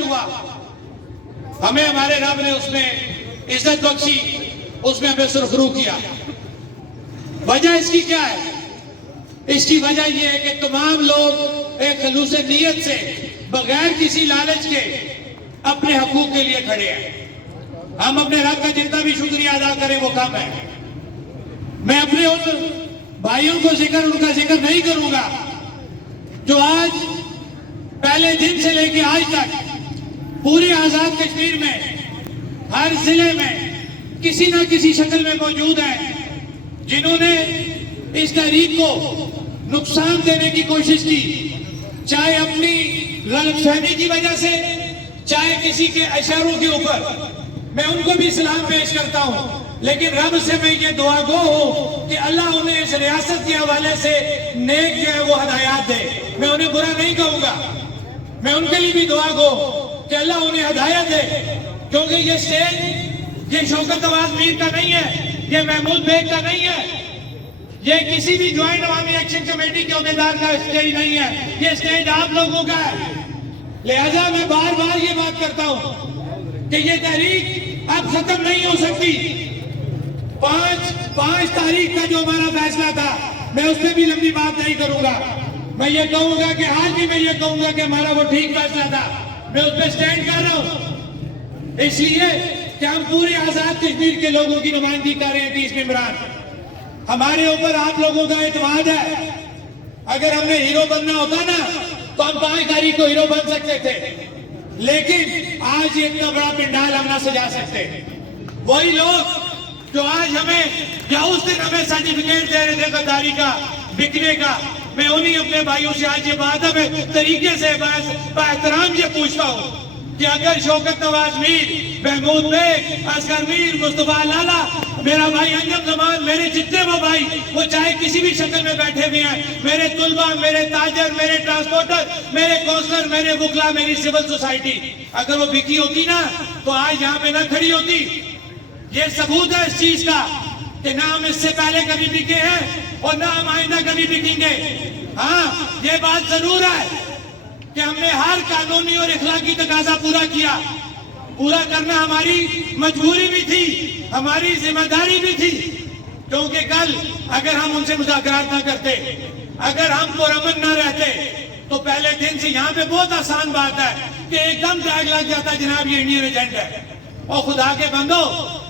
Join ہوا, ہمیں ہمارے رب نے اس میں عزت بخشی, اس میں ہمیں سرخرو کیا. وجہ اس کی کیا ہے؟ اس کی وجہ یہ ہے کہ تمام لوگ ایک خلوص نیت سے بغیر کسی لالچ کے اپنے حقوق کے لیے کھڑے ہیں. ہم اپنے رب کا جتنا بھی شکریہ ادا کریں وہ کم ہے. میں اپنے ان بھائیوں کو ان کا ذکر نہیں کروں گا جو آج پہلے دن سے لے کے آج تک پوری آزاد کشمیر میں ہر ضلع میں کسی نہ کسی شکل میں موجود ہیں, جنہوں نے اس تحریک کو نقصان دینے کی کوشش کی, چاہے اپنی غلط فہمی کی وجہ سے, چاہے کسی کے اشاروں کے اوپر. میں ان کو بھی سلام پیش کرتا ہوں, لیکن رب سے میں یہ دعا گو ہوں کہ اللہ انہیں اس ریاست کے حوالے سے نیک جو ہے وہ ہدایات دے. میں انہیں برا نہیں کہوں گا, میں ان کے لیے بھی دعا گو کہ اللہ انہیں ہدایت دے, کیونکہ یہ سٹیج یہ شوکت نواز میر کا نہیں ہے, یہ محمود بیگ کا نہیں ہے, یہ کسی بھی جوائنٹ عوامی ایکشن کمیٹی کے عہدیدار کا سٹیج نہیں ہے, یہ سٹیج آپ لوگوں کا ہے. لہذا میں بار بار یہ بات کرتا ہوں کہ یہ تحریک اب ختم نہیں ہو سکتی. پانچ تاریخ کا جو ہمارا فیصلہ تھا, میں اس پہ بھی لمبی بات نہیں کروں گا. میں یہ کہوں گا کہ آج بھی میں یہ کہوں گا کہ ہمارا وہ ٹھیک فیصلہ تھا. میں اس پہ سٹینڈ کر رہا ہوں, اس لیے کہ ہم پورے آزاد کشمیر کے لوگوں کی نمائندگی کر رہے ہیں 30 ممبران. ہمارے اوپر آپ لوگوں کا اعتماد ہے. اگر ہم نے ہیرو بننا ہوتا نا تو ہم 5 تاریخ کو ہیرو بن سکتے تھے, لیکن آج یہ اتنا بڑا پنڈال ہم نہ سجا سکتے. وہی لوگ جو آج ہمیں یا اس دن ہمیں سرٹیفکیٹ دے رہے تھے غداری کا, بکنے کا, میں انہی اپنے بھائیوں سے آج یہ بات ہے, میں طریقے سے با احترام یہ پوچھتا ہوں کہ اگر شوکت نواز میر, محمود بیگ, اصغر میر, مصطفیٰ لالا, میرا بھائی انجم زمان, میرے جتنے وہ بھائی وہ چاہے کسی بھی شکل میں بیٹھے ہوئے ہیں, میرے طلبہ, میرے تاجر, میرے ٹرانسپورٹر, میرے کونسلر, میرے وکلا, میری سول سوسائٹی, اگر وہ بکی ہوتی نا تو آج یہاں پہ نہ کھڑی ہوتی. یہ ثبوت ہے اس چیز کا کہ نہ ہم اس سے پہلے کبھی بکے ہیں اور نہ ہم آئندہ کبھی بکیں گے. ہاں یہ بات ضرور ہے کہ ہم نے ہر قانونی اور اخلاقی تقاضا پورا کیا. پورا کرنا ہماری مجبوری بھی تھی, ہماری ذمہ داری بھی تھی, کیونکہ کل اگر ہم ان سے مذاکرات نہ کرتے, اگر ہم پرامن نہ رہتے, تو پہلے دن سے یہاں پہ بہت آسان بات ہے کہ ایک دم ٹیگ لگ جاتا جناب یہ انڈین ایجنٹ ہے. اور خدا کے بندو,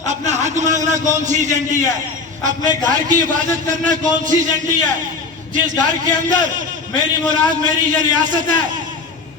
اپنا حق مانگنا کون سی ایجنٹی ہے؟ اپنے گھر کی حفاظت کرنا کون سی ایجنٹی ہے؟ جس گھر کے اندر میری مراد میری یہ ریاست ہے,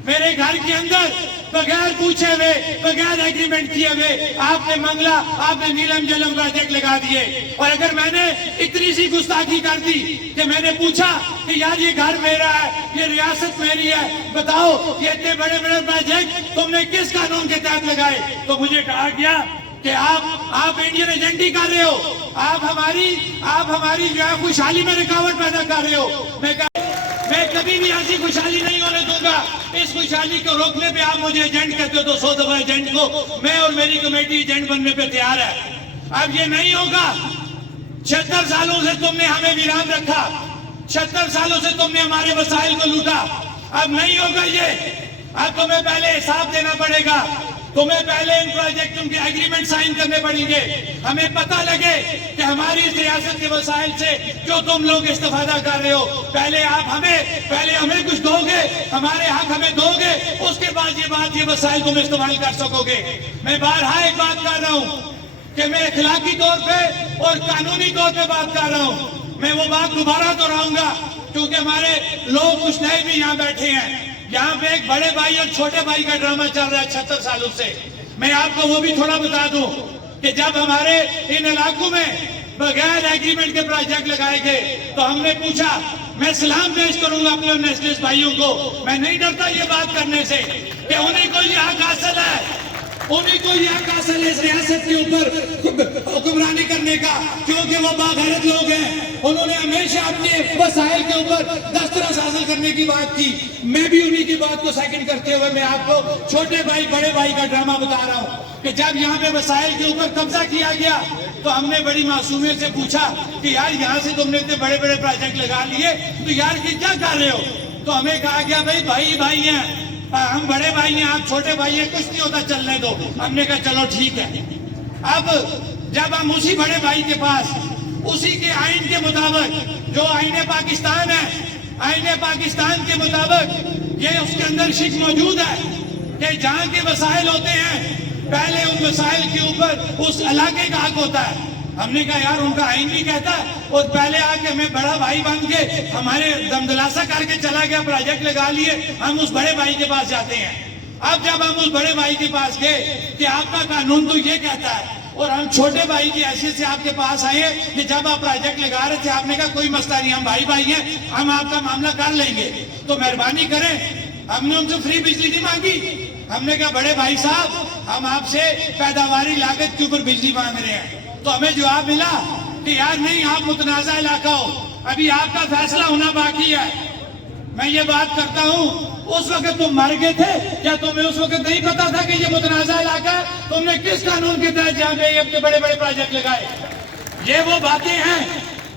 میرے گھر کے اندر بغیر پوچھے ہوئے, بغیر ایگریمنٹ کیے ہوئے آپ نے منگلا, آپ نے نیلم جلم پروجیکٹ لگا دیے. اور اگر میں نے اتنی سی گستاخی کر دی کہ میں نے پوچھا کہ یار یہ گھر میرا ہے, یہ ریاست میری ہے, بتاؤ یہ اتنے بڑے بڑے پروجیکٹ تم نے کس قانون کے تحت لگائے, تو مجھے کہا گیا کہ آپ انڈین ایجنٹی کر رہے ہو, آپ ہماری جو ہے خوشحالی میں رکاوٹ پیدا کر رہے ہو. میں کبھی بھی ایسی خوشحالی نہیں ہونے دوں گا. اس خوشحالی کو روکنے پہ آپ مجھے ایجنٹ کہتے ہو تو 100 دفعہ ایجنٹ کو میں اور میری کمیٹی ایجنٹ بننے پہ تیار ہے. اب یہ نہیں ہوگا. 76 سالوں سے تم نے ہمیں ویران رکھا, 76 سالوں سے تم نے ہمارے وسائل کو لوٹا. اب نہیں ہوگا یہ. اب تمہیں پہلے حساب دینا پڑے گا, تمہیں پہلے ان پروجیکٹوں کے ایگریمنٹ سائن کرنے پڑیں گے. ہمیں پتہ لگے کہ ہماری اس ریاست کے وسائل سے جو تم لوگ استفادہ کر رہے ہو, پہلے ہمیں کچھ دو گے, ہمارے حق ہمیں دو گے, اس کے بعد یہ وسائل تم استعمال کر سکو گے. میں بارہا ایک بات کر رہا ہوں کہ میں اخلاقی طور پہ اور قانونی طور پہ بات کر رہا ہوں. میں وہ بات دوبارہ دہراؤں گا کیونکہ ہمارے لوگ کچھ نئے بھی یہاں بیٹھے ہیں. یہاں پہ ایک بڑے بھائی اور چھوٹے بھائی کا ڈرامہ چل رہا ہے 76 سالوں سے. میں آپ کو وہ بھی تھوڑا بتا دوں کہ جب ہمارے ان علاقوں میں بغیر ایگریمنٹ کے پروجیکٹ لگائے گئے تو ہم نے پوچھا, میں سلام پیش کروں گا اپنے نیشنلسٹ بھائیوں کو, میں نہیں ڈرتا یہ بات کرنے سے کہ انہیں کو یہ حق حاصل ہے, انہیں کو یہ حق حاصل ہے اس ریاست کے اوپر حکمرانی کرنے کا, کیونکہ وہ باغیرت لوگ ہیں. انہوں نے ہمیشہ اپنے وسائل کے اوپر دسترس حاصل کرنے کی بات کی. میں بھی انہی کی بات کو سیکنڈ کرتے ہوئے میں آپ کو چھوٹے بھائی بڑے بھائی کا ڈرامہ بتا رہا ہوں کہ جب یہاں پہ وسائل کے اوپر قبضہ کیا گیا تو ہم نے بڑی معصومیت سے پوچھا کہ یار یہاں سے تم نے اتنے بڑے بڑے پروجیکٹ لگا لیے تو یار یہ کیا کر رہے ہو. تو ہمیں کہا گیا بھائی ہیں, ہم بڑے بھائی ہیں آپ چھوٹے بھائی ہیں کچھ نہیں ہوتا چلنے دو. ہم نے کہا چلو ٹھیک ہے. اب جب ہم اسی بڑے بھائی کے پاس اسی کے آئین کے مطابق جو آئین پاکستان ہے آئین پاکستان کے مطابق یہ اس کے اندر شک موجود ہے کہ جہاں کے وسائل ہوتے ہیں پہلے ان وسائل کے اوپر اس علاقے کا حق ہوتا ہے. ہم نے کہا یار ان کا آئین بھی کہتا ہے اور پہلے آ کے ہمیں بڑا بھائی بن کے ہمارے دمدلاسا کر کے چلا گیا پروجیکٹ لگا لیے ہم اس بڑے بھائی کے پاس جاتے ہیں. اب جب ہم اس بڑے بھائی کے پاس گئے کہ آپ کا قانون تو یہ کہتا ہے اور ہم چھوٹے بھائی کی حیثیت سے آپ کے پاس آئے کہ جب آپ پروجیکٹ لگا رہے تھے آپ نے کہا کوئی مسئلہ نہیں ہم بھائی بھائی ہیں ہم آپ کا معاملہ کر لیں گے تو مہربانی کریں. ہم نے ان سے فری بجلی نہیں مانگی. ہم نے کہا بڑے بھائی صاحب ہم آپ سے پیداواری لاگت کے اوپر بجلی مانگ رہے ہیں. تو ہمیں جواب ملا کہ یار نہیں آپ متنازع علاقہ ہو ابھی آپ کا فیصلہ ہونا باقی ہے. میں یہ بات کرتا ہوں اس وقت تم مر گئے تھے کیا تمہیں اس وقت نہیں پتا تھا کہ یہ متنازع علاقہ ہے؟ تم نے کس قانون کے تحت جہاں پہ اپنے بڑے بڑے پروجیکٹ لگائے؟ یہ وہ باتیں ہیں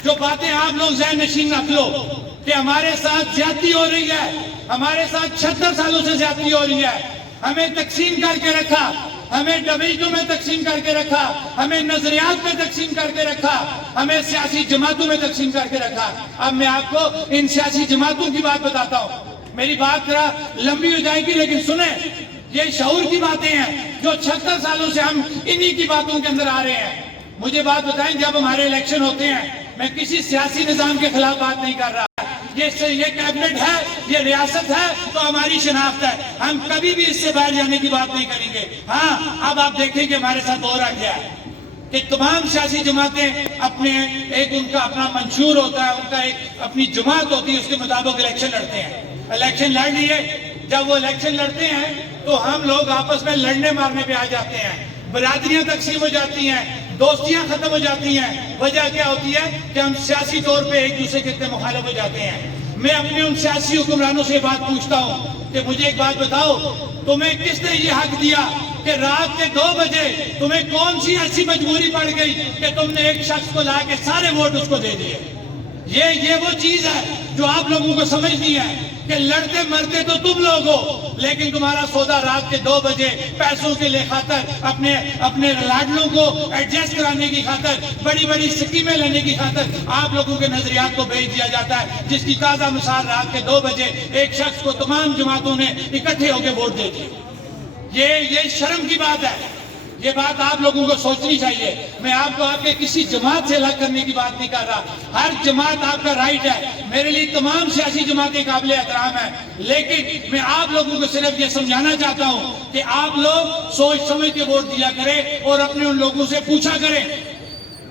جو باتیں آپ لوگ ذہن نشین رکھ لو کہ ہمارے ساتھ زیادتی ہو رہی ہے. ہمارے ساتھ 76 سالوں سے زیادتی ہو رہی ہے. ہمیں تقسیم کر کے رکھا, ہمیں ڈویژنوں میں تقسیم کر کے رکھا, ہمیں نظریات میں تقسیم کر کے رکھا, ہمیں سیاسی جماعتوں میں تقسیم کر کے رکھا. اب میں آپ کو ان سیاسی جماعتوں کی بات بتاتا ہوں. میری بات ذرا لمبی ہو جائے گی لیکن سنیں, یہ شعور کی باتیں ہیں جو 76 سالوں سے ہم انہی کی باتوں کے اندر آ رہے ہیں. مجھے بات بتائیں, جب ہمارے الیکشن ہوتے ہیں, میں کسی سیاسی نظام کے خلاف بات نہیں کر رہا, یہ کیبنٹ ہے, یہ ریاست ہے تو ہماری شناخت ہے, ہم کبھی بھی اس سے باہر جانے کی بات نہیں کریں گے. ہاں اب آپ دیکھیں کہ ہمارے ساتھ ہو رہا کیا ہے کہ تمام سیاسی جماعتیں اپنے ایک ان کا اپنا منشور ہوتا ہے, ان کا ایک اپنی جماعت ہوتی ہے, اس کے مطابق الیکشن لڑتے ہیں. الیکشن لڑ لیے, جب وہ الیکشن لڑتے ہیں تو ہم لوگ آپس میں لڑنے مارنے پہ آ جاتے ہیں, برادریاں تقسیم ہو جاتی ہیں, دوستیاں ختم ہو جاتی ہیں. وجہ کیا ہوتی ہے کہ ہم سیاسی طور پہ ایک دوسرے کے اتنے مخالف ہو جاتے ہیں. میں اپنے ان سیاسی حکمرانوں سے بات پوچھتا ہوں کہ مجھے ایک بات بتاؤ, تمہیں کس نے یہ حق دیا کہ رات کے 2 بجے تمہیں کون سی ایسی مجبوری پڑ گئی کہ تم نے ایک شخص کو لا کے سارے ووٹ اس کو دے دیے؟ یہ وہ چیز ہے جو آپ لوگوں کو سمجھنی ہے کہ لڑتے مرتے تو تم لوگ ہو, لیکن تمہارا سودا رات کے 2 بجے پیسوں کے لیے خاطر اپنے لاڈلوں کو ایڈجسٹ کرانے کی خاطر, بڑی بڑی سکیمیں لینے کی خاطر آپ لوگوں کے نظریات کو بھیج دیا جاتا ہے, جس کی تازہ مثال رات کے 2 بجے ایک شخص کو تمام جماعتوں نے اکٹھے ہو کے ووٹ دے دی. یہ شرم کی بات ہے. یہ بات آپ لوگوں کو سوچنی چاہیے. میں آپ کو آپ کے کسی جماعت سے الگ کرنے کی بات نہیں کر رہا, ہر جماعت آپ کا رائٹ ہے. میرے لیے تمام سیاسی جماعتیں قابل احترام ہیں, لیکن میں آپ لوگوں کو صرف یہ سمجھانا چاہتا ہوں کہ آپ لوگ سوچ سمجھ کے ووٹ دیا کریں اور اپنے ان لوگوں سے پوچھا کریں.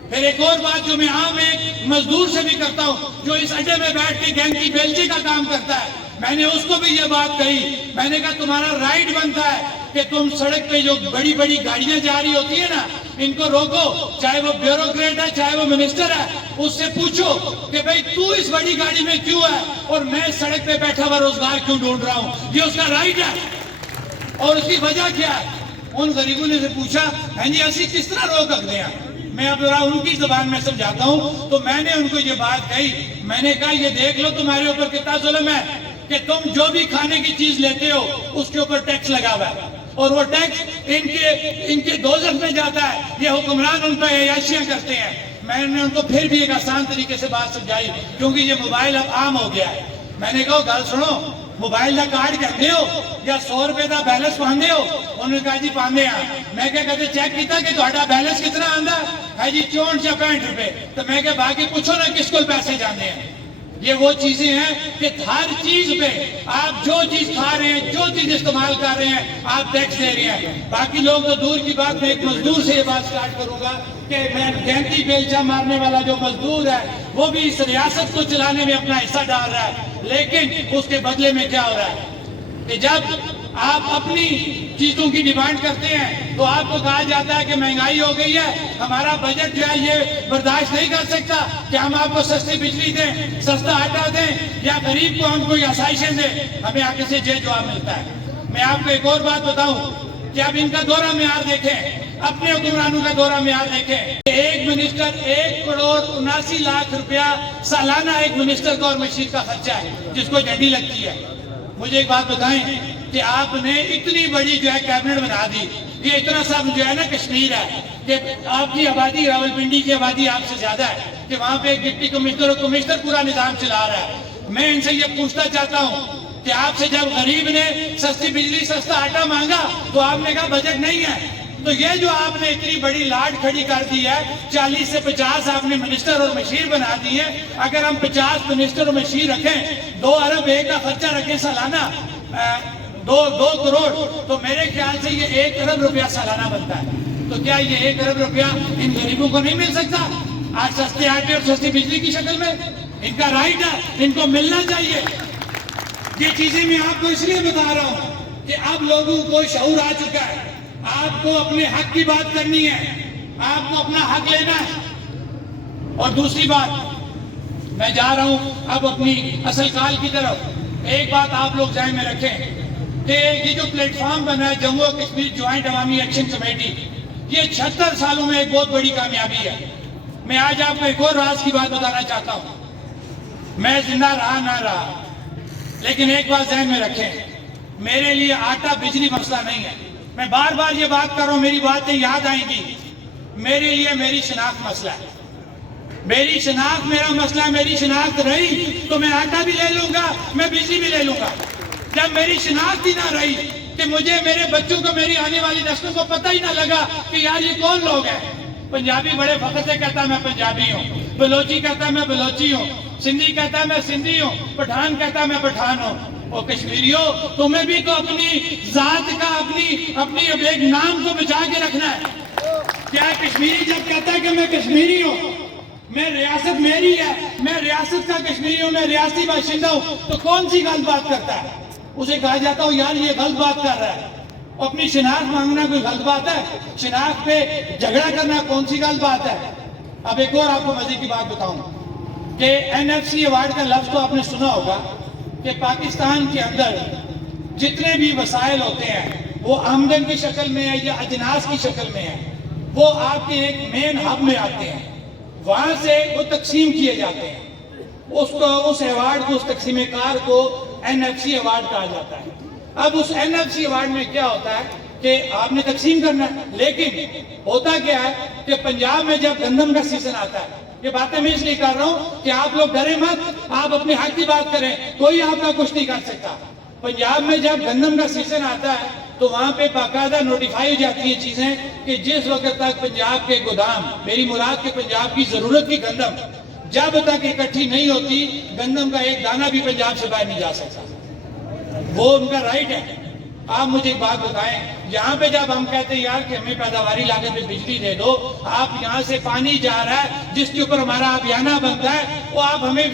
پھر ایک اور بات جو میں عام ایک مزدور سے بھی کرتا ہوں جو اس اڈے میں بیٹھ کے گینگ کی بیلچے کا کام کرتا ہے, میں نے اس کو بھی یہ بات کہی. میں نے کہا تمہارا رائٹ بنتا ہے کہ تم سڑک پہ جو بڑی بڑی گاڑیاں جا رہی ہوتی ہیں نا, ان کو روکو, چاہے وہ بیوروکریٹ ہے چاہے وہ منسٹر ہے, اس سے پوچھو کہ بھئی تو اس بڑی گاڑی میں کیوں ہے اور میں سڑک پہ بیٹھا ہوا روزگار کیوں ڈھونڈ رہا ہوں. یہ اس کا رائٹ ہے. اور اس کی وجہ کیا ہے؟ ان غریبوں نے سے پوچھا ہیں جی اسی کس طرح روک رکھتے ہیں. میں اب ذرا ان کی زبان میں سمجھاتا ہوں. تو میں نے ان کو یہ بات کہی, میں نے کہا یہ دیکھ لو تمہارے اوپر کتنا ظلم ہے کہ تم جو بھی کھانے کی چیز لیتے ہو اس کے اوپر ٹیکس لگا ہوا ہے, اور وہ ٹیکس ان کے دوزخ میں جاتا ہے. یہ حکمران ان پہ عیاشیاں کرتے ہیں. میں نے ان کو پھر بھی ایک آسان طریقے سے بات سمجھائی, کیونکہ یہ موبائل اب عام ہو گیا ہے. میں نے کہا گل سنو, موبائل کا کارڈ کہتے ہو یا 100 روپے کا بیلنس پاندے ہو؟ انہوں نے کہا جی پاندے ہیں. میں کہتے چیک کیتا کہ تہاڈا بیلنس کتنا آندا ہے جی 64 یا 65 روپے. تو میں کہ باقی پوچھو نا کس کو پیسے جانے ہیں. یہ وہ چیزیں ہیں کہ ہر چیز پہ آپ جو چیز کھا رہے ہیں, جو چیز استعمال کر رہے ہیں, آپ ٹیکس دے رہے ہیں. باقی لوگ تو دور کی بات, میں ایک مزدور سے یہ بات سٹارٹ کروں گا کہ میں گینتی بیلچا مارنے والا جو مزدور ہے وہ بھی اس ریاست کو چلانے میں اپنا حصہ ڈال رہا ہے, لیکن اس کے بدلے میں کیا ہو رہا ہے کہ جب آپ اپنی چیزوں کی ڈیمانڈ کرتے ہیں تو آپ کو کہا جاتا ہے کہ مہنگائی ہو گئی ہے, ہمارا بجٹ جو ہے یہ برداشت نہیں کر سکتا کہ ہم آپ کو سستی بجلی دیں, سستا آٹا دیں, یا غریب کو ہم کوئی آسائشیں دیں. ہمیں آگے سے یہ جواب ملتا ہے. میں آپ کو ایک اور بات بتاؤں کہ اب ان کا دورہ معیار دیکھیں, اپنے حکمرانوں کا دورہ معیار دیکھیں. ایک منسٹر 1 کروڑ 79 لاکھ روپیہ سالانہ ایک منسٹر کا اور مشیر کا خرچہ ہے, جس کو جھنڈی لگتی ہے. مجھے ایک بات بتائیں, کہ آپ نے اتنی بڑی جو ہے کیبنٹ بنا دی. یہ اتنا سب جو ہے نا کشمیر ہے کہ آپ کی آبادی راولپنڈی کی آبادی آپ سے زیادہ ہے کہ وہاں پہ ایک ڈپٹی کمشنر اور کمشنر پورا نظام چلا رہا ہے. میں ان سے یہ پوچھنا چاہتا ہوں کہ آپ سے جب غریب نے سستی بجلی سستا آٹا مانگا تو آپ نے کہا بجٹ نہیں ہے. تو یہ جو آپ نے اتنی بڑی لاٹ کھڑی کر دی ہے, 40 سے 50 آپ نے منسٹر اور مشیر بنا دی ہے. اگر ہم 50 منسٹر اور مشیر رکھیں, 2 ارب ایک کا خرچہ رکھیں سالانہ, 2 کروڑ, تو میرے خیال سے یہ 1 ارب روپیہ سالانہ بنتا ہے. تو کیا یہ 1 ارب روپیہ ان غریبوں کو نہیں مل سکتا آج سستے آٹے اور سستی بجلی کی شکل میں؟ ان کا رائٹ ہے, ان کو ملنا چاہیے. یہ چیزیں میں آپ کو اس لیے بتا رہا ہوں کہ اب لوگوں کو شعور آ چکا ہے. آپ کو اپنے حق کی بات کرنی ہے, آپ کو اپنا حق لینا ہے. اور دوسری بات, میں جا رہا ہوں اب اپنی اصل کال کی طرف. ایک بات آپ لوگ ذہن میں رکھیں کہ یہ جو پلیٹ فارم بنا ہے جموں و کشمیر جوائنٹ عوامی ایکشن کمیٹی, یہ 76 سالوں میں ایک بہت بڑی کامیابی ہے. میں آج آپ کو ایک اور راز کی بات بتانا چاہتا ہوں. میں زندہ رہا نہ رہا, لیکن ایک بات ذہن میں رکھیں, میرے لیے آٹا بجلی مسئلہ نہیں ہے. میں بار بار یہ بات کر رہا ہوں, میری باتیں یاد آئیں گی. میرے لیے میری شناخت مسئلہ ہے. میری شناخت میرا مسئلہ ہے. میری شناخت رہی تو میں آٹا بھی لے لوں گا, میں بجلی بھی لے لوں گا. جب میری شناخت ہی نہ رہی کہ مجھے, میرے بچوں کو, میری آنے والی نسلوں کو پتہ ہی نہ لگا کہ یار یہ کون لوگ ہیں. پنجابی بڑے فخر سے کہتا ہے میں پنجابی ہوں, بلوچی کہتا ہے میں بلوچی ہوں, سندھی کہتا ہے میں سندھی ہوں, پٹھان کہتا ہے میں پٹھان ہوں. اور کشمیریوں, تمہیں بھی تو اپنی ذات کا, اپنی ایک نام کو بچا کے رکھنا ہے. کیا کشمیری جب کہتا ہے کہ میں کشمیری ہوں, میں ریاست میری ہے, میں ریاست کا کشمیری ہوں, میں ریاستی باشندہ ہوں, تو کون سی غلط بات کرتا ہے؟ اسے کہا جاتا ہو یار یہ غلط بات کر رہا ہے. اپنی شناخت مانگنا کوئی غلط بات ہے؟ شناخت پہ جھگڑا کرنا کون سی غلط بات ہے؟ اب ایک اور آپ کو مزے کی بات بتاؤں کہ NFC ایوارڈ کا لفظ تو آپ نے سنا ہوگا کہ پاکستان کے اندر جتنے بھی وسائل ہوتے ہیں وہ آمدن کی شکل میں ہے یا اجناس کی شکل میں ہے, وہ آپ کے ایک مین ہب میں آتے ہیں, وہاں سے وہ تقسیم کیے جاتے ہیں. اس ایوارڈ کو, اس تقسیم کار کو NFC ایوارڈ کہا جاتا ہے. اب اس NFC ایوارڈ میں کیا ہوتا ہے کہ آپ نے تقسیم کرنا ہے, لیکن ہوتا کیا ہے کہ پنجاب میں جب گندم کا سیزن آتا ہے, یہ باتیں میں اس لیے کر رہا ہوں کہ آپ لوگ ڈرے مت, آپ اپنے حق کی بات کریں, کوئی آپ کا کچھ نہیں کر سکتا. پنجاب میں جب گندم کا سیزن آتا ہے تو وہاں پہ باقاعدہ نوٹیفائی ہو جاتی ہیں چیزیں کہ جس وقت تک پنجاب کے گودام, میری مراد کے پنجاب کی ضرورت کی گندم جب تک اکٹھی نہیں ہوتی, گندم کا ایک دانہ بھی پنجاب سے باہر نہیں جا سکتا. وہ ان کا رائٹ ہے. آپ مجھے ایک بات بتائیں, یہاں پہ جب ہم کہتے ہیں یار کہ ہمیں پیداواری لاگت پہ بجلی دے دو, آپ یہاں سے پانی جا رہا ہے جس کے اوپر ہمارا آبیانہ بنتا ہے, وہ آپ ہمیں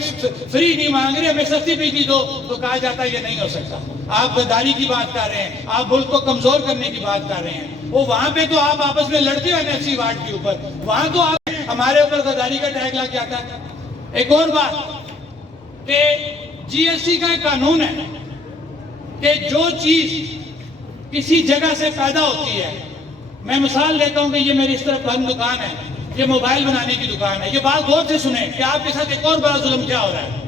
فری نہیں مانگ رہے, ہمیں سستی بجلی دو, تو کہا جاتا ہے یہ نہیں ہو سکتا. آپ غداری کی بات کر رہے ہیں, آپ ملک کو کمزور کرنے کی بات کر رہے ہیں. وہ وہاں پہ تو آپ آپس میں لڑتے ہو NFC ایوارڈ کے اوپر, وہاں تو آپ ہمارے اوپر غداری کا ٹیگ لگ جاتا ہے. ایک اور بات کہ GST کا ایک قانون ہے کہ جو چیز کسی جگہ سے پیدا ہوتی ہے, میں مثال دیتا ہوں کہ یہ میری اس طرف بند دکان ہے, یہ موبائل بنانے کی دکان ہے. یہ بات غور سے سنیں کہ آپ کے ساتھ ایک اور بڑا ظلم کیا ہو رہا ہے.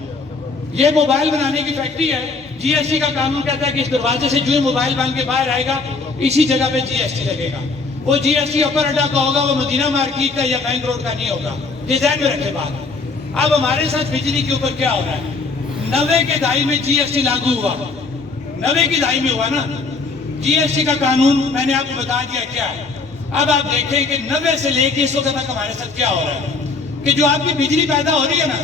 یہ موبائل بنانے کی فیکٹری ہے, GST کا قانون کہتا ہے کہ اس دروازے سے جو موبائل بن کے باہر آئے گا اسی جگہ پہ GST لگے گا. وہ GST اپر اڈا کا ہوگا, وہ مدینہ مارکیٹ کا یا بینک روڈ کا نہیں ہوگا. یہ ذہن میں رکھے بات. اب ہمارے ساتھ بجلی کے اوپر کیا ہو رہا ہے, 90 کے دہائی میں GST لاگو ہوا, 90 کی دہائی میں ہوا نا GST کا قانون, میں نے آپ کو بتا دیا کیا ہے. اب آپ دیکھیں کہ 90 سے لے کے اس وقت تک ہمارے ساتھ کیا ہو رہا ہے کہ جو آپ کی بجلی پیدا ہو رہی ہے نا,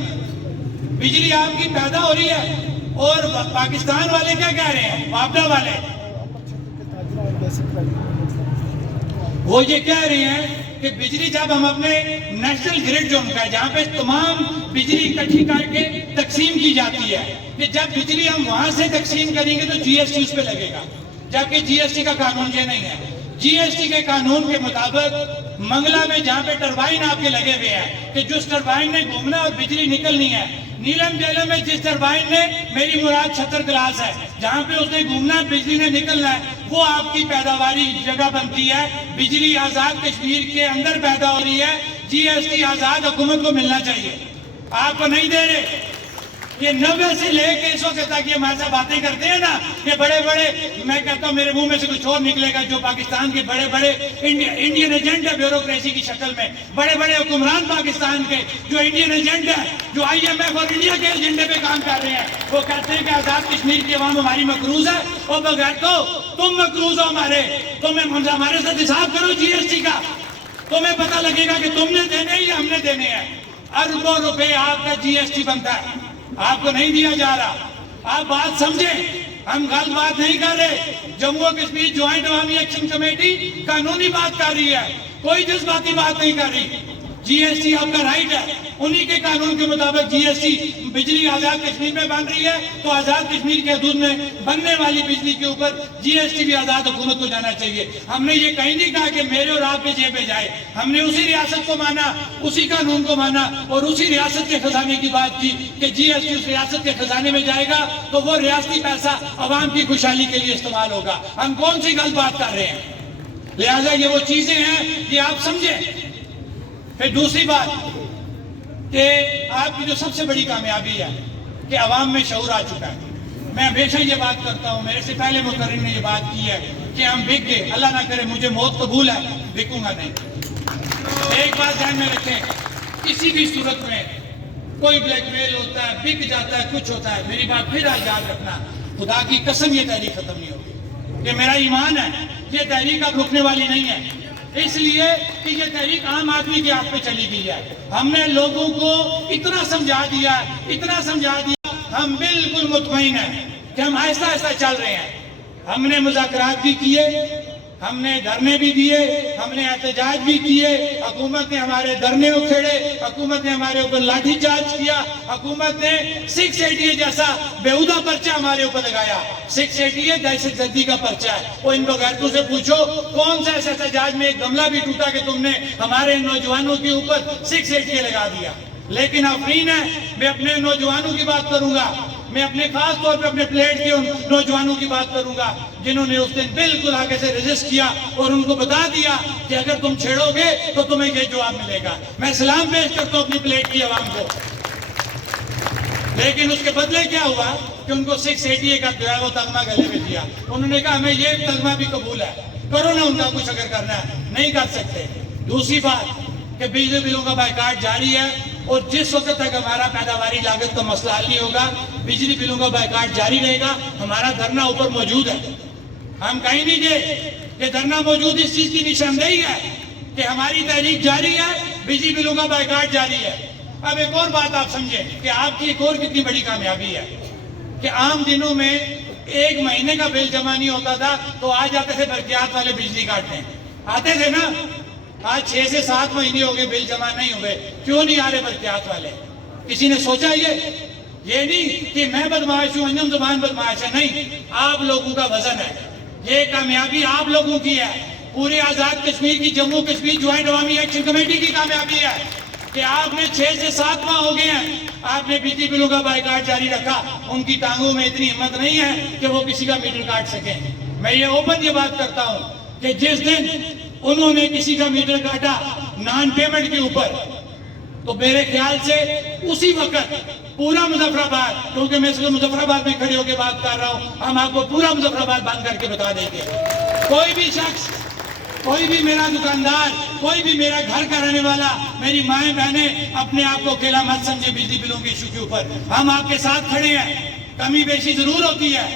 بجلی آپ کی پیدا ہو رہی ہے, اور پاکستان والے کیا کہہ رہے ہیں, وابڈا والے, وہ یہ کہہ رہے ہیں کہ بجلی جب ہم اپنے نیشنل گریڈ جو ان کا ہے, جہاں پہ تمام بجلی اکٹھی کر کے تقسیم کی جاتی ہے, کہ جب بجلی ہم وہاں سے تقسیم کریں گے تو GST اس پہ لگے گا. جبکہ GST کا قانون یہ نہیں ہے. GST کے قانون کے مطابق منگلہ میں جہاں پہ ٹربائن آپ کے لگے ہوئے ہیں کہ جس ٹربائن نے گھومنا اور بجلی نکلنی ہے, نیلم جیلم میں جس ٹربائن نے, میری مراد 76 کلاس ہے, جہاں پہ اس نے گھومنا بجلی نے نکلنا ہے, وہ آپ کی پیداواری جگہ بنتی ہے. بجلی آزاد کشمیر کے اندر پیدا ہو رہی ہے, GST آزاد حکومت کو ملنا چاہیے, آپ کو نہیں دے رہے. یہ 90 سے لے کے اس وقت تک یہ ہمارے ساتھ باتیں کرتے ہیں نا، یہ بڑے بڑے، میں کہتا ہوں میرے منہ میں سے کچھ اور نکلے گا، جو پاکستان کے بڑے بڑے انڈین ایجنٹ ہے بیوروکریسی کی شکل میں، بڑے بڑے حکمران پاکستان کے جو انڈین ایجنٹ ہے، جو IMF اور انڈیا کے ایجنڈے پہ کام کر رہے ہیں، وہ کہتے ہیں کہ آزاد کشمیر کی عوام ہماری مقروض ہے، اور بغیر تو تم مقروض ہو ہمارے، تمہیں ہمارے ساتھ حساب کرو GST کا، تمہیں پتہ لگے گا کہ تم نے دینے ہیں یا ہم نے دینے ہیں۔ اربوں روپے آپ کا GST بنتا ہے، آپ کو نہیں دیا جا رہا۔ آپ بات سمجھیں، ہم غلط بات نہیں کر رہے۔ جموں و کشمیر جوائنٹ عوامی ایکشن کمیٹی قانونی بات کر رہی ہے، کوئی جذباتی بات نہیں کر رہی۔ GST آپ کا رائٹ ہے، انہی کے قانون کے مطابق GST بجلی آزاد کشمیر میں بن رہی ہے، تو آزاد کشمیر کے حدود میں بننے والی بجلی کے اوپر GST بھی آزاد حکومت کو جانا چاہیے۔ ہم نے یہ کہیں نہیں کہا کہ میرے اور آپ کے جیب میں جائے، ہم نے اسی ریاست کو مانا، اسی قانون کو مانا، اور اسی ریاست کے خزانے کی بات کی کہ GST اس ریاست کے خزانے میں جائے گا تو وہ ریاستی پیسہ عوام کی خوشحالی کے لیے استعمال ہوگا۔ ہم کون سی غلط بات کر رہے ہیں؟ لہٰذا یہ وہ چیزیں ہیں کہ آپ سمجھیں۔ پھر دوسری بات کہ آپ کی جو سب سے بڑی کامیابی ہے کہ عوام میں شعور آ چکا ہے۔ میں ہمیشہ یہ بات کرتا ہوں، میرے سے پہلے مقرر نے یہ بات کی ہے کہ ہم بک گئے، اللہ نہ کرے مجھے موت قبول ہے، بکوں گا نہیں۔ ایک بات ذہن میں رکھیں، کسی بھی صورت میں کوئی بلیک میل ہوتا ہے، بک جاتا ہے، کچھ ہوتا ہے، میری بات پھر آج یاد رکھنا، خدا کی قسم یہ تحریک ختم نہیں ہوگی۔ کہ میرا ایمان ہے یہ تحریک اب رکنے والی نہیں ہے، اس لیے کہ یہ تحریک عام آدمی کے ہاتھ پہ چلی گئی ہے۔ ہم نے لوگوں کو اتنا سمجھا دیا، ہم بالکل مطمئن ہیں کہ ہم آہستہ آہستہ چل رہے ہیں۔ ہم نے مذاکرات بھی کیے، ہم نے دھرنے بھی دیے، ہم نے احتجاج بھی کیے، حکومت نے ہمارے دھرنے اکھیڑے، حکومت نے ہمارے اوپر لاٹھی چارج کیا، حکومت نے 688 جیسا بیہودہ پرچہ ہمارے اوپر لگایا۔ 688 دہشت گردی کا پرچہ ہے۔ وہ ان بغیرتوں سے پوچھو کون سا ایسا احتجاج میں ایک گملہ بھی ٹوٹا کہ تم نے ہمارے نوجوانوں کے اوپر 688 لگا دیا۔ لیکن آفرین ہے، میں اپنے نوجوانوں کی بات کروں گا، میں اپنے خاص طور پہ اپنے پلیٹ کے نوجوانوں کی بات کروں گا جنہوں نے اس دن بالکل آگے سے ریزسٹ کیا اور ان کو بتا دیا کہ اگر تم چھیڑو گے تو تمہیں یہ جواب ملے گا۔ میں سلام پیش کرتا ہوں اپنی پلیٹ کی عوام کو۔ لیکن اس کے بدلے کیا ہوا کہ ان کو 688 کا جو ہے وہ تغمہ گلے میں دیا۔ انہوں نے کہا ہمیں یہ تغمہ بھی قبول ہے، کرو نا ان کا کچھ اگر کرنا ہے، نہیں کر سکتے۔ دوسری بات کہ بجلی بلوں کا بائیکاٹ جاری ہے، اور جس وقت تک ہمارا پیداواری لاگت کا مسئلہ حل نہیں ہوگا بجلی بلوں کا بائیکاٹ جاری رہے گا۔ ہمارا دھرنا اوپر موجود ہے، ہم کہیں نہیں گئے، یہ دھرنا موجود اس چیز کی نشاندہی ہے کہ ہماری تحریک جاری ہے، بجلی بلوں کا بائیکاٹ جاری ہے۔ اب ایک اور بات آپ سمجھیں کہ آپ کی ایک اور کتنی بڑی کامیابی ہے کہ عام دنوں میں 1 مہینے کا بل جمع نہیں ہوتا تھا تو آ جاتے تھے برقیات والے بجلی کاٹنے، آتے تھے نا۔ آج 6 سے 7 مہینے ہو گئے بل جمع نہیں ہوئے، کیوں نہیں آ رہے برقیات والے؟ کسی نے سوچا یہ نہیں کہ میں بدمعاش ہوں، انجم زبان بدمعاش ہے، نہیں، آپ لوگوں کا وزن ہے، یہ کامیابی آپ لوگوں کی ہے، پورے آزاد کشمیر کی جموں کشمیر جوائنٹ عوامی ایکشن کمیٹی کی کامیابی ہے کہ آپ نے 6 سے 7 ماہ ہو گئے ہیں، آپ نے بجلی بلوں کا بائیکاٹ جاری رکھا۔ ان کی ٹانگوں میں اتنی ہمت نہیں ہے کہ وہ کسی کا میٹر کاٹ سکیں۔ میں یہ اوپن یہ بات کرتا ہوں کہ جس دن انہوں نے کسی کا میٹر کاٹا نان پیمنٹ کے اوپر، تو میرے خیال سے اسی وقت پورا مظفر آباد، کیونکہ میں اس کو مظفر آباد میں کھڑے ہو کے بات کر رہا ہوں، ہم آپ کو پورا مظفر آباد بند کر کے بتا دیں گے۔ کوئی بھی شخص، کوئی بھی میرا دکاندار، کوئی بھی میرا گھر کا رہنے والا، میری مائیں بہنیں اپنے آپ کو اکیلا مت سمجھے بجلی بلوں کے ایشو کے اوپر۔ ہم آپ کے ساتھ کھڑے ہیں، کمی بیشی ضرور ہوتی ہے،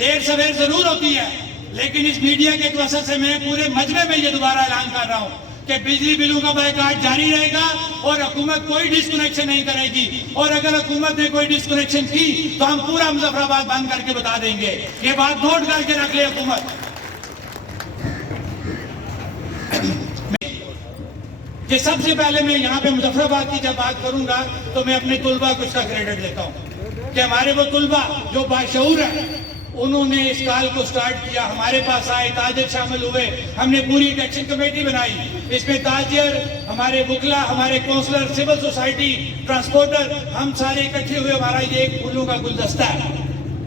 دیر سویر ضرور ہوتی ہے، لیکن اس میڈیا کے وسط سے میں پورے مجمع میں یہ دوبارہ اعلان کر رہا ہوں کہ بجلی بلوں کا بائیکاٹ جاری رہے گا اور حکومت کوئی ڈسکنیکشن نہیں کرے گی، اور اگر حکومت نے کوئی ڈسکنیکشن کی تو ہم پورا مظفر آباد بند کر کے بتا دیں گے۔ یہ بات نوٹ کر کے رکھ لے حکومت کہ سب سے پہلے میں یہاں پہ مظفر آباد کی جب بات کروں گا تو میں اپنے طلبہ کو اس کا کریڈٹ دیتا ہوں کہ ہمارے وہ طلبہ جو باشعور ہیں، انہوں نے اس کال کو سٹارٹ کیا، ہمارے پاس آئے، تاجر شامل ہوئے، ہم نے پوری ایک ایکشن کمیٹی بنائی، اس میں تاجر، ہمارے وکلا، ہمارے کونسلر، سول سوسائٹی، ٹرانسپورٹر، ہم سارے اکٹھے ہوئے، ہمارا یہ ایک پھولوں کا گلدستہ ہے۔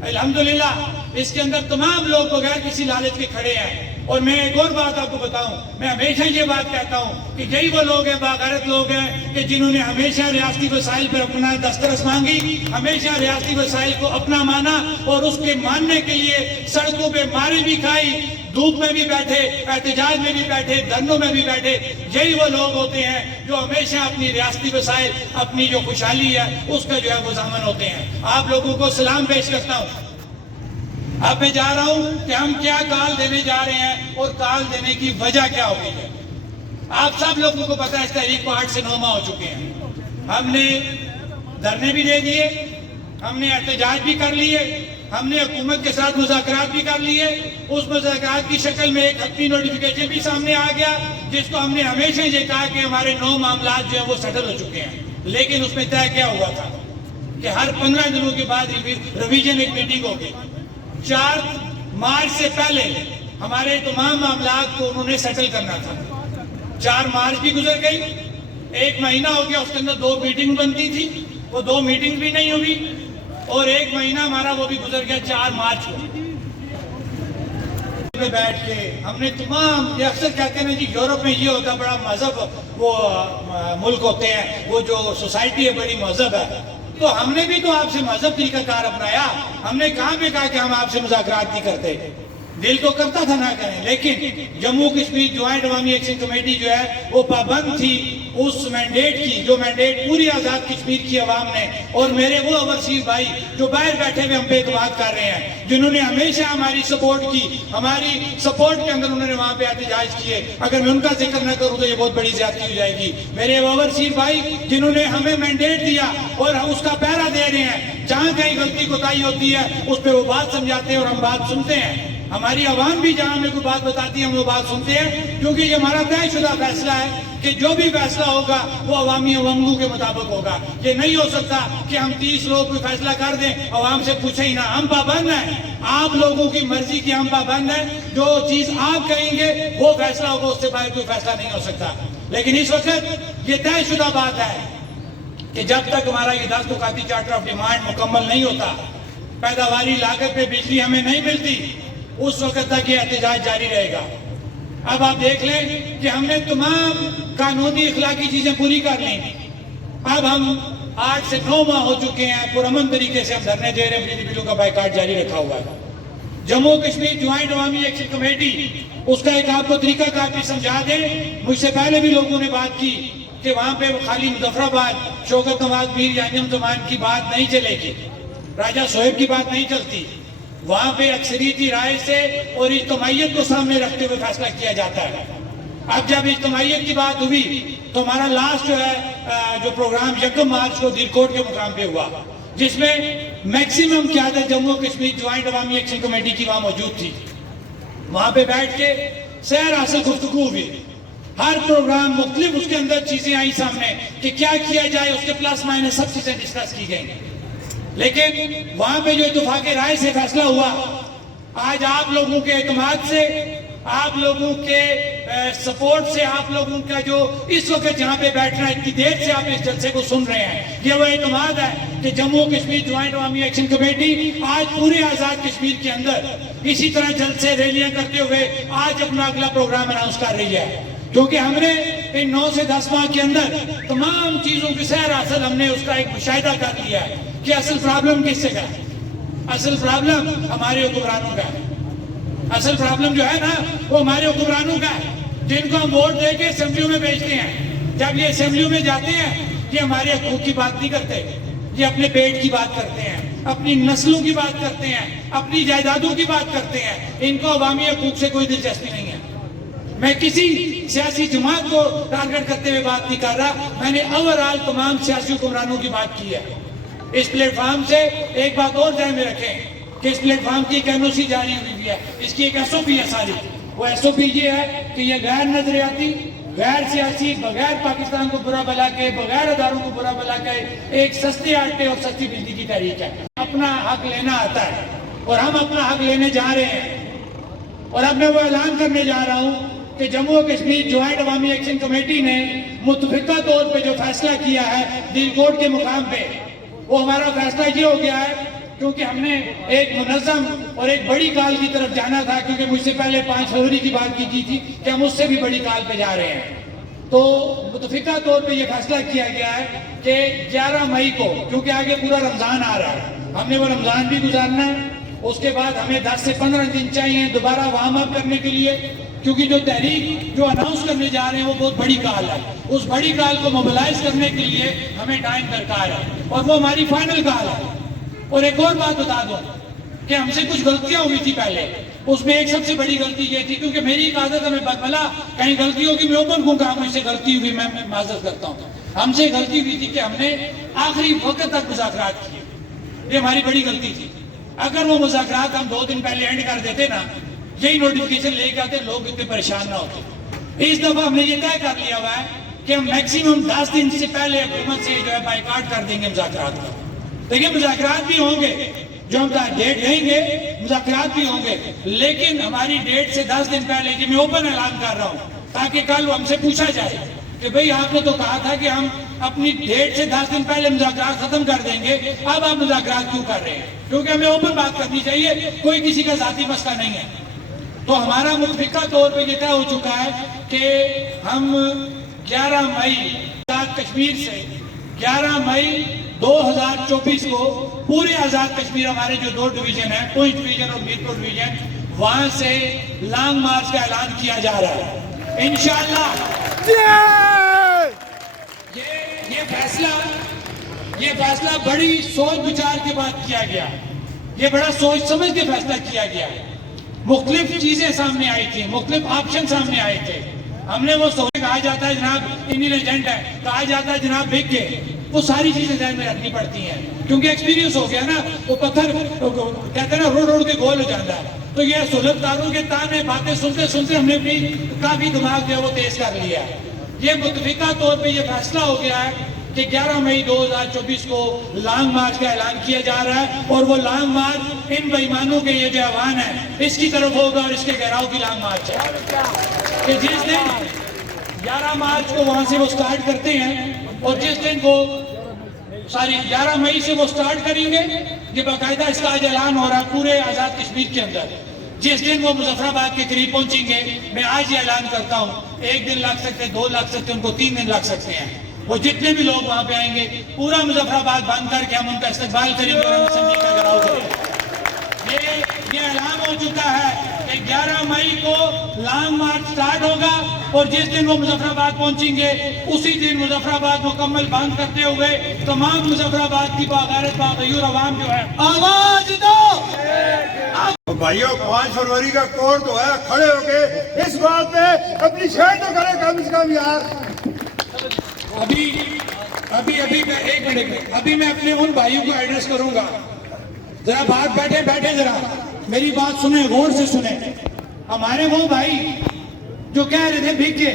الحمدللہ اس کے اندر تمام لوگ بغیر کسی لالچ کے کھڑے ہیں۔ اور میں ایک اور بات آپ کو بتاؤں، میں ہمیشہ یہ بات کہتا ہوں کہ یہی وہ لوگ ہیں، باغیرت لوگ ہیں، کہ جنہوں نے ہمیشہ ریاستی وسائل پر اپنا دسترس مانگی، ہمیشہ ریاستی وسائل کو اپنا مانا، اور اس کے ماننے کے لیے سڑکوں پہ مارے بھی کھائی، دھوپ میں بھی بیٹھے، احتجاج میں بھی بیٹھے، دھرنوں میں بھی بیٹھے۔ یہی وہ لوگ ہوتے ہیں جو ہمیشہ اپنی ریاستی وسائل، اپنی جو خوشحالی ہے اس کا جو ہے وہ ضامن ہوتے ہیں۔ آپ لوگوں کو سلام پیش کرتا ہوں۔ اب میں جا رہا ہوں کہ ہم کیا کال دینے جا رہے ہیں اور کال دینے کی وجہ کیا ہو گئی ہے۔ آپ سب لوگوں کو پتہ ہے اس تحریک کو 8 سے 9 ماہ ہو چکے ہیں۔ ہم نے دھرنے بھی دے دیے، ہم نے احتجاج بھی کر لیے، ہم نے حکومت کے ساتھ مذاکرات بھی کر لیے۔ اس مذاکرات کی شکل میں ایک ہفتی نوٹیفیکیشن بھی سامنے آ گیا، جس کو ہم نے ہمیشہ یہ کہا کہ ہمارے 9 معاملات جو ہیں وہ سیٹل ہو چکے ہیں۔ لیکن اس میں طے کیا ہوا تھا کہ ہر 15 دنوں کے بعد ریویژن ایک میٹنگ ہوگی۔ 4 مارچ سے پہلے ہمارے تمام معاملات کو انہوں نے سیٹل کرنا تھا۔ 4 مارچ بھی گزر گئی، 1 مہینہ ہو گیا، اس کے اندر 2 میٹنگ بنتی تھی، وہ 2 میٹنگ بھی نہیں ہوئی، اور 1 مہینہ ہمارا وہ بھی گزر گیا 4 مارچ کو۔ بیٹھ کے ہم نے تمام، یہ اکثر کہتے ہیں جی یورپ میں یہ ہوتا بڑا مذہب وہ ملک ہوتے ہیں، وہ جو سوسائٹی ہے بڑی مذہب ہے، تو ہم نے بھی تو آپ سے مذہب طریقہ کار اپنایا۔ ہم نے کہاں پہ کہا کہ ہم آپ سے مذاکرات نہیں کرتے، دل تو کرتا تھا نہ کریں، لیکن جموں کشمیر جوائنٹ عوامی ایکشن کمیٹی جو ہے وہ پابند تھی اس مینڈیٹ کی، جو مینڈیٹ پوری آزاد کشمیر کی عوام نے اور میرے وہ اوورسیز بھائی جو باہر بیٹھے ہوئے ہم پہ اعتماد کر رہے ہیں، جنہوں نے ہمیشہ ہماری سپورٹ کی، ہماری سپورٹ کے اندر انہوں نے وہاں پہ احتجاج کیے۔ اگر میں ان کا ذکر نہ کروں تو یہ بہت بڑی زیادتی ہو جائے گی۔ میرے اوورسیز بھائی جنہوں نے ہمیں مینڈیٹ دیا اور ہم اس کا پہرا دے رہے ہیں، جہاں کہیں غلطی کوتاہی ہوتی ہے اس پہ وہ بات سمجھاتے ہیں اور ہم بات سنتے ہیں۔ ہماری عوام بھی جہاں ہمیں کوئی بات بتاتی ہے ہم وہ بات سنتے ہیں، کیونکہ یہ ہمارا طے شدہ فیصلہ ہے کہ جو بھی فیصلہ ہوگا وہ عوامی عواموں کے مطابق ہوگا۔ یہ نہیں ہو سکتا کہ ہم 30 لوگ کوئی فیصلہ کر دیں، عوام سے پوچھیں ہی نہ۔ ہم پابند ہیں، آپ لوگوں کی مرضی کی ہم پابند ہیں، جو چیز آپ کہیں گے وہ فیصلہ ہوگا، اس سے باہر کوئی فیصلہ نہیں ہو سکتا۔ لیکن اس وقت یہ طے شدہ بات ہے کہ جب تک ہمارا یہ 10 نکاتی چارٹر آف ڈیمانڈ مکمل نہیں ہوتا، پیداواری لاگت پہ بجلی ہمیں نہیں ملتی، اس وقت تک یہ احتجاج جاری رہے گا۔ اب آپ دیکھ لیں کہ ہم نے تمام قانونی اخلاقی چیزیں پوری کر لیں، اب ہم 8 سے 9 ماہ ہو چکے ہیں، پرامن طریقے سے ہم دھرنے دے رہے ہیں، بجلی بلوں کا بائیکاٹ جاری رکھا ہوا ہے۔ جموں کشمیر جوائنٹ عوامی ایکشن کمیٹی، اس کا ایک آپ کو طریقہ کار بھی سمجھا دیں۔ مجھ سے پہلے بھی لوگوں نے بات کی کہ وہاں پہ خالی مظفر آباد شوکت نواز میر یا انجم زمان کی بات نہیں چلے گی، راجہ صہیب کی بات نہیں چلتی، وہاں پہ اکثریتی رائے سے اور اجتماعیت کو سامنے رکھتے ہوئے فیصلہ کیا جاتا ہے۔ اب جب اجتماعیت کی بات ہوئی تو ہمارا لاسٹ جو ہے جو پروگرام 1 مارچ کو دلکوٹ کے مقام پہ ہوا، جس میں میکسیمم قیادت جموں کشمیر جوائنٹ عوامی ایکشن کمیٹی کی وہاں موجود تھی۔ وہاں پہ بیٹھ کے سیر حاصل گفتگو ہوئی، ہر پروگرام مختلف اس کے اندر چیزیں آئی سامنے کہ کیا کیا جائے، اس کے پلس مائنس سب چیزیں ڈسکس کی گئیں۔ لیکن وہاں پہ جو اتفاق رائے سے فیصلہ ہوا، آج آپ لوگوں کے اعتماد سے، آپ لوگوں کے سپورٹ سے، آپ لوگوں کا جو اس وقت جہاں پہ بیٹھنا اتنی دیر سے آپ اس جلسے کو سن رہے ہیں، یہ وہ اعتماد ہے کہ جموں کشمیر جوائنٹ عوامی ایکشن کمیٹی آج پورے آزاد کشمیر کے اندر اسی طرح جلسے ریلیاں کرتے ہوئے آج اپنا اگلا پروگرام اناؤنس کر رہی ہے، کیونکہ ہم نے ان 9 سے 10 ماہ کے اندر تمام چیزوں کی سیر حاصل ہم نے اس کا ایک مشاہدہ کر لیا ہے کہ اصل پرابلم کس سے ہے۔ اصل پرابلم ہمارے حکمرانوں کا ہے، اصل پرابلم جو ہے نا وہ ہمارے حکمرانوں کا ہے، جن کو ہم ووٹ دے کے اسمبلیوں میں بھیجتے ہیں۔ جب یہ اسمبلیوں میں جاتے ہیں یہ ہمارے حقوق کی بات نہیں کرتے، یہ اپنے پیٹ کی بات کرتے ہیں، اپنی نسلوں کی بات کرتے ہیں، اپنی جائیدادوں کی بات کرتے ہیں، ان کو عوامی حقوق سے کوئی دلچسپی نہیں ہے۔ میں کسی سیاسی جماعت کو ٹارگٹ کرتے ہوئے بات نہیں کر رہا، میں نے اوورآل تمام سیاسی حکمرانوں کی بات کی ہے۔ اس پلیٹ فارم سے ایک بات اور ذہن میں رکھیں کہ اس پلیٹ فارم کی ایک NOC جاری ہوئی ہے، اس کی ایک SOP ہے ساری۔ وہ SOP یہ ہے کہ یہ غیر نظریاتی، غیر سیاسی، بغیر پاکستان کو برا بلا کے، بغیر اداروں کو برا بلا کے ایک سستے آٹے اور سستی بجلی کی تحریک ہے۔ اپنا حق لینا آتا ہے اور ہم اپنا حق لینے جا رہے ہیں، اور اب میں وہ اعلان کرنے جا رہا ہوں کہ جموں کشمیر جوائنٹ عوامی ایکشن کمیٹی نے متفقہ طور پہ جو فیصلہ کیا ہے دلکوٹ کے مقام پہ، وہ ہمارا فیصلہ یہ ہو گیا ہے کیونکہ ہم نے ایک منظم اور ایک بڑی کال کی طرف جانا تھا، کیونکہ مجھ سے پہلے 5 فروری کی بات کی تھی کہ ہم اس سے بھی بڑی کال پہ جا رہے ہیں. تو متفقہ طور پہ یہ فیصلہ کیا گیا ہے کہ 11 مئی کو، کیونکہ آگے پورا رمضان آ رہا ہے، ہم نے وہ رمضان بھی گزارنا ہے. اس کے بعد ہمیں 10 سے 15 دن چاہیے دوبارہ وارم اپ کرنے کے لیے، کیونکہ جو تحریک جو اناؤنس کرنے جا رہے ہیں وہ بہت بڑی کال ہے. اس بڑی کال کو موبلائز کرنے کے لیے ہمیں ٹائم درکار ہے، اور وہ ہماری فائنل کال ہے. اور ایک اور بات بتا دو کہ ہم سے کچھ غلطیاں ہوئی تھی پہلے. اس میں ایک سب سے بڑی غلطی یہ تھی، کیونکہ میری ایک عادت ہے، میں بلا کہیں غلطی ہوگی میں اوپن کہوں کہ مجھ سے غلطی ہوئی، میں معذرت کرتا ہوں. ہم سے غلطی ہوئی تھی کہ ہم نے آخری وقت تک مذاکرات کیے. یہ ہماری بڑی غلطی تھی. اگر وہ مذاکرات ہم 2 دن پہلے اینڈ کر دیتے نا، یہی نوٹیفیکیشن لے کے آتے، لوگ اتنے پریشان نہ ہوتے. اس دفعہ ہم نے یہ طے کر لیا ہوا ہے کہ ہم میکسیمم 10 دن سے پہلے حکومت سے جو ہے بائیکاٹ کر دیں گے مذاکرات کا. دیکھیں مذاکرات بھی ہوں گے، جو ہم ڈیٹ دیں گے مذاکرات بھی ہوں گے، لیکن ہماری ڈیٹ سے 10 دن پہلے، کہ میں اوپن اعلان کر رہا ہوں تاکہ کل ہم سے پوچھا جائے کہ بھئی آپ نے تو کہا تھا کہ ہم اپنی ڈیٹ سے 10 دن پہلے مذاکرات ختم کر دیں گے، اب آپ مذاکرات کیوں کر رہے ہیں؟ کیونکہ ہمیں اوپن بات کرنی چاہیے، کوئی کسی کا ذاتی مسئلہ نہیں ہے. تو ہمارا متفقہ طور پہ یہ طے ہو چکا ہے کہ ہم 11 مئی آزاد کشمیر سے 11 مئی 2024 کو پورے آزاد کشمیر، ہمارے جو 2 ڈویژن ہیں، پونچھ ڈویژن اور میرپور ڈویژن، وہاں سے لانگ مارچ کا اعلان کیا جا رہا ہے انشاءاللہ. یہ فیصلہ بڑی سوچ بچار کے بعد کیا گیا. یہ بڑا سوچ سمجھ کے فیصلہ کیا گیا. مختلف چیزیں سامنے آئی تھی، مختلف آپشن سامنے آئے تھے. ہم نے وہ سوچا، کہا جاتا ہے جناب انڈین ایجنٹ ہے، کہا جاتا ہے جناب بک کے، وہ ساری چیزیں ذہن میں رکھنی پڑتی ہیں کیونکہ ایکسپیرینس ہو گیا نا. وہ پتھر کہتے ہیں نا روڑ کے گول ہو جاتا ہے. تو یہ سہولت کاروں کے تانے باتیں سنتے سنتے ہم نے بھی کافی دماغ جو ہے وہ تیز کر لیا ہے. یہ متفقہ طور پہ یہ فیصلہ ہو گیا ہے کہ 11 مئی 2024 کو لانگ مارچ کا اعلان کیا جا رہا ہے، اور وہ لانگ مارچ ان بے ایمانوں کے یہ جو عوان ہے اس کی طرف ہوگا، اور اس کے گھیراؤ کی لانگ مارچ ہے کہ جس دن 11 مارچ کو وہاں سے وہ سٹارٹ کرتے ہیں، اور جس دن وہ 11 مئی سے وہ سٹارٹ کریں گے، یہ باقاعدہ اس کا آج اعلان ہو رہا ہے پورے آزاد کشمیر کے اندر. جس دن وہ مظفر آباد کے قریب پہنچیں گے، میں آج یہ اعلان کرتا ہوں، 1 دن لگ سکتے، 2 لگ سکتے، ان کو 3 دن لگ سکتے ہیں. وہ جتنے بھی لوگ وہاں پہ آئیں گے، پورا مظفر آباد بند کر کے ہم ان کا استقبال کریں گے اور ہم اسمبلی کا گھیراؤ کریں گے. یہ اعلان ہو چکا ہے کہ 11 مئی کو لانگ مارچ سٹارٹ ہوگا، اور جس دن وہ مظفر آباد پہنچیں گے اسی دن مظفر آباد مکمل بند کرتے ہوئے تمام مظفر آباد کی باغیرت باغیور عوام جو ہے آواز دو. بھائیوں 5 فروری کا کوڈ تو ہے، کھڑے ہو کے اس بات پہ اپنی شہر تو کریں کم از کم یار. ابھی میں اپنے ان بھائیوں کو ایڈریس کروں گا. ذرا بات بیٹھے ذرا میری بات سنیں، غور سے سنیں. ہمارے وہ بھائی جو کہہ رہے تھے بھیگ کے،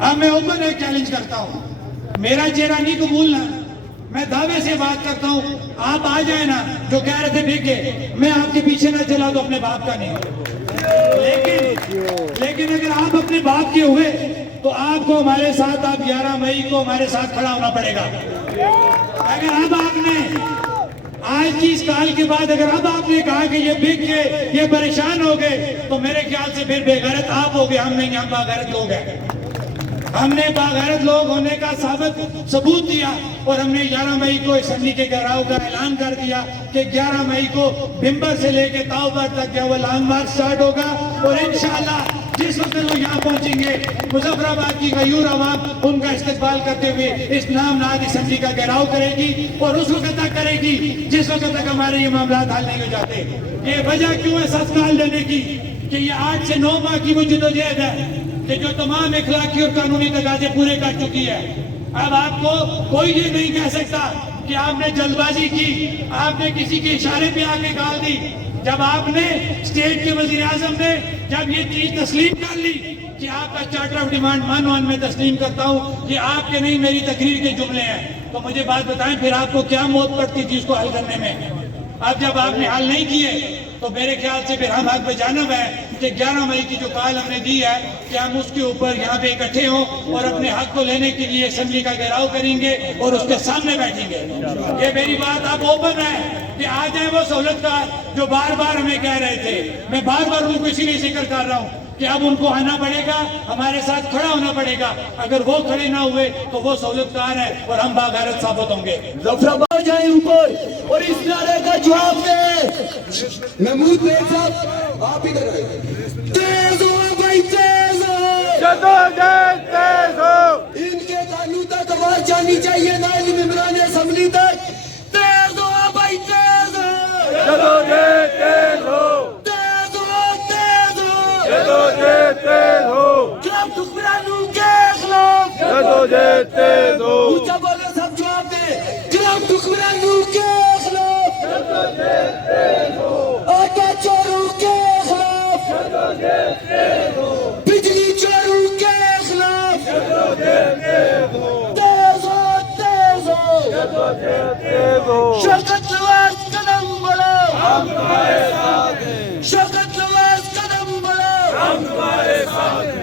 اب میں اوپن ایک چیلنج کرتا ہوں، میرا چہرہ نہیں قبول نہ، میں دعوے سے بات کرتا ہوں، آپ آ جائیں نا جو کہہ رہے تھے بھیگ کے، میں آپ کے پیچھے نہ چلا تو اپنے باپ کا نہیں. لیکن اگر آپ اپنے باپ کے ہوئے تو آپ کو ہمارے ساتھ، آپ 11 مئی کو ہمارے ساتھ کھڑا ہونا پڑے گا. اگر اب آپ نے آج کی اس کال کے بعد اگر اب آپ نے کہا کہ یہ بک کے یہ پریشان ہو گئے تو میرے خیال سے پھر بے غیرت آپ ہو گئے، ہم نہیں، ہم باغیرت لوگ ہیں. ہم نے باغیرت لوگ ہونے کا ثبوت دیا، اور ہم نے 11 مئی کو اسمبلی کے گھیراؤ کا اعلان کر دیا کہ 11 مئی کو بمبر سے لے کے تاؤبر تک جو وہ لانگ مارچ سٹارٹ ہوگا، اور انشاءاللہ جس وقت وہ یہاں پہنچیں گے مظفر آباد کی غیور عوام ان کا استقبال کرتے ہوئے اس نامنہاد اسمبلی کا گھیراؤ کرے گی، اور اس وقت تک کرے گی جس وقت تک ہمارے یہ معاملات حل نہیں ہو جاتے. یہ وجہ کیوں ہے 7 سال لینے کی کہ یہ 8 سے 9 ماہ کی وہ جدوجہد ہے کہ جو تمام اخلاقی اور قانونی تقاضے پورے کر چکی ہے. اب آپ کو کوئی یہ نہیں کہہ سکتا کہ آپ نے جلد بازی کی، آپ نے کسی کے اشارے پہ آ کے گال دی. جب آپ نے اسٹیٹ کے وزیر اعظم نے جب یہ چیز تسلیم کر لی کہ آپ کا چارٹر آف ڈیمانڈ میں تسلیم کرتا ہوں، یہ آپ کے نہیں میری تقریر کے جملے ہیں، تو مجھے بات بتائیں پھر آپ کو کیا موت پڑتی تھی اس کو حل کرنے میں؟ اب جب آپ نے حل نہیں کیے تو میرے خیال سے پھر ہم حق بجانب ہے کہ 11 مئی کی جو کال ہم نے دی ہے کہ ہم اس کے اوپر یہاں پہ اکٹھے ہوں اور اپنے حق کو لینے کے لیے اسمبلی کا گھیراؤ کریں گے اور اس کے سامنے بیٹھیں گے. یہ میری بات اب اوپن ہے کہ آ جائیں وہ سہولت کار جو بار بار ہمیں کہہ رہے تھے. میں بار بار ان کو اسی لیے ذکر کر رہا ہوں کہ اب ان کو آنا پڑے گا, ہمارے ساتھ کھڑا ہونا پڑے گا. اگر وہ کھڑے نہ ہوئے تو وہ سہولت کار ہے اور ہم باغیرت ثابت ہوں گے. ظفرآباد جائیں اوپر اور اس نعرے کا جواب دیں. محمود بیگ صاحب آپ ادھر آئے. تیز ہو بھائی, تیز ہو, جدوجہد تیز ہو, ان کے قانون تک آواز جانی چاہیے, نائب ممبران اسمبلی تک. تیز ہو بھائی, تیز ہو, جدوجہد تیز ہو, تیز ہو, تیز ہو. جدوجہد تیز ہو, خلاف حکمرانوں کے خلاف جدوجہد تیز ہو, اونچا بولو, سب جواب دیں. خلاف حکمرانوں کے خلاف آٹا چوروں کے خلاف